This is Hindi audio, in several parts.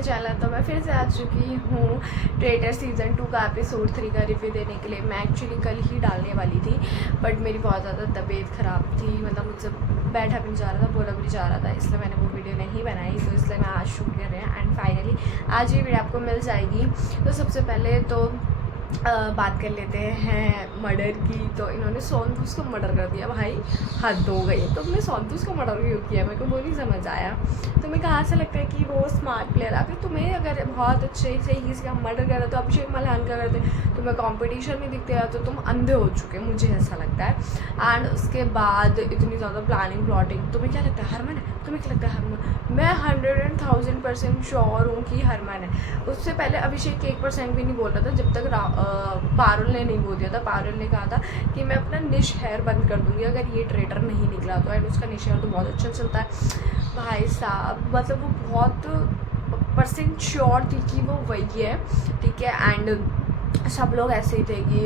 मेरे चैनल। तो मैं फिर से आ चुकी हूँ ट्रेटर सीज़न 2 का एपिसोड 3 का रिव्यू देने के लिए। मैं एक्चुअली कल ही डालने वाली थी, बट मेरी बहुत ज़्यादा तबीयत ख़राब थी, मतलब मुझसे बैठा भी नहीं जा रहा था, बोला भी नहीं जा रहा था, इसलिए मैंने वो वीडियो नहीं बनाई। तो इसलिए मैं आज शूट कर रहे हैं एंड फाइनली आज ये वीडियो आपको मिल जाएगी। तो सबसे पहले तो बात कर लेते हैं मर्डर की। तो इन्होंने सोनतूस को मर्डर कर दिया, भाई हद हो गई। तो हमने सोनतूस को मर्डर क्यों किया, मेरे को वो नहीं समझ आया। तुम्हें कहाँ से लगता है कि वो स्मार्ट प्लेयर है? फिर तुम्हें अगर बहुत अच्छे से किसी का मर्डर करा तो अभिषेक मल्हान का करते, तुम्हें कॉम्पिटिशन में दिखते हैं तो तुम अंधे हो चुके, मुझे ऐसा लगता है। एंड उसके बाद इतनी ज़्यादा प्लानिंग प्लॉटिंग, तुम्हें क्या लगता है हरमन है? तुम्हें क्या लगता है हरमन? मैं 110,000% श्योर हूँ कि हरमन है। उससे पहले अभिषेक 1% भी नहीं बोल रहा था, जब तक पारुल ने नहीं बोल दिया था। पारुल ने कहा था कि मैं अपना निश हेयर बंद कर दूंगी अगर ये ट्रेडर नहीं निकला तो। एंड उसका निश हेयर तो बहुत अच्छा चलता है भाई साहब, मतलब वो बहुत परसेंट श्योर थी कि वो वही है, ठीक है। एंड सब लोग ऐसे ही थे कि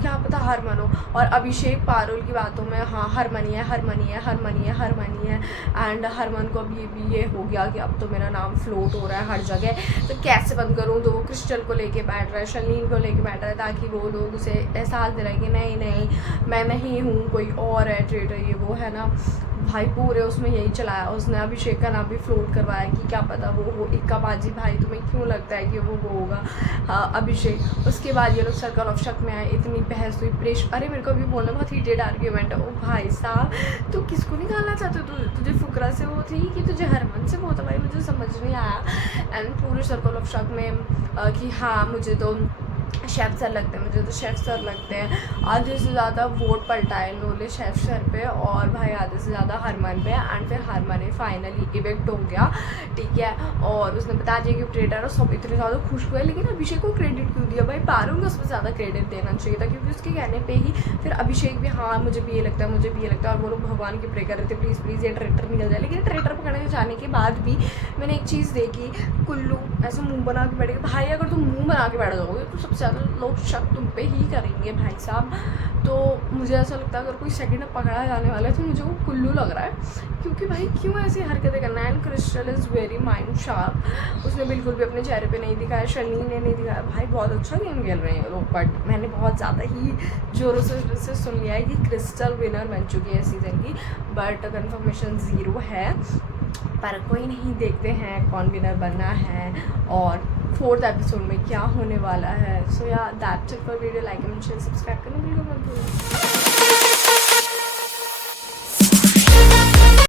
क्या पता हरमन हो। और अभिषेक पारुल की बातों में हाँ हरमनी है, हरमनी है, हरमनी है, हरमनी है। एंड हरमन को अभी भी ये हो गया कि अब तो मेरा नाम फ्लोट हो रहा है हर जगह, तो कैसे बंद करूँ। तो वो क्रिस्टल को लेके बैठ रहा है, शलीन को लेके बैठ रहा है, ताकि वो लोग उसे एहसास दिलाए कि नहीं नहीं मैं नहीं हूँ, कोई और है ट्रेडर, ये वो है ना। भाई पूरे उसमें यही चलाया उसने, अभिषेक का नाम भी फ्लोट करवाया कि क्या पता वो हो इक्काबाजी। भाई तुम्हें क्यों लगता है कि वो होगा अभिषेक? उसके बाद ये लोग सर्कल ऑफ शक में आए, इतनी बहस हुई, प्रेश। अरे मेरे को अभी बोलना बहुत हीटेड आर्ग्यूमेंट है। ओ भाई साहब तू किसको निकालना चाहते हो? तुझे फुकरा से वो थी कि तुझे हरमन से वो था? भाई मुझे समझ नहीं आया। एंड पूरे सर्कल ऑफ शक में कि हाँ मुझे तो शेफ़ सर लगते हैं, मुझे तो शेफ़ सर लगते हैं। आधे से ज़्यादा वोट पलटाए लोले शेफ़ सर पे, और भाई आधे से ज़्यादा हरमन पे। एंड फिर हरमन ने फाइनली इवेक्ट हो गया, ठीक है। और उसने बता दिया कि ट्रेडर और सब इतने ज़्यादा खुश हुए। लेकिन अभिषेक को क्रेडिट क्यों दिया? भाई पारुल को उसमें ज़्यादा क्रेडिट देना चाहिए था, क्योंकि उसके कहने पे ही फिर अभिषेक भी हाँ मुझे भी ये लगता है, मुझे भी ये लगता है। और वो लोग भगवान की प्रे कर रहे थे प्लीज़ प्लीज़ ये ट्रेडर निकल जाए। लेकिन ट्रेडर पकड़ने जाने के बाद भी मैंने एक चीज़ देखी, कुल्लू ऐसे मुँह बना के बैठेगा। भाई अगर तुम मुँह बना के बैठ जाओगे तो सबसे ज़्यादा लोग शक तुम पे ही करेंगे भाई साहब। तो मुझे ऐसा लगता है अगर कोई सेकंड में पकड़ा जाने वाला है तो मुझे वो कुल्लू लग रहा है, क्योंकि भाई क्यों ऐसी हरकतें करना है। And crystal is very mind sharp, उसने बिल्कुल भी अपने चेहरे पे नहीं दिखाया, शर्लीन ने नहीं दिखाया। भाई बहुत अच्छा गेम खेल रहे हैं लोग, बट मैंने बहुत ज़्यादा ही जोरों से सुन लिया है कि क्रिस्टल विनर बन चुकी है सीज़न की, बट कन्फर्मेशन 0 है। पर कोई नहीं, देखते हैं कौन विनर बनना है और 4th एपिसोड में क्या होने वाला है। सो या that's it for video. Like and share subscribe करना बिल्कुल मत भूलना।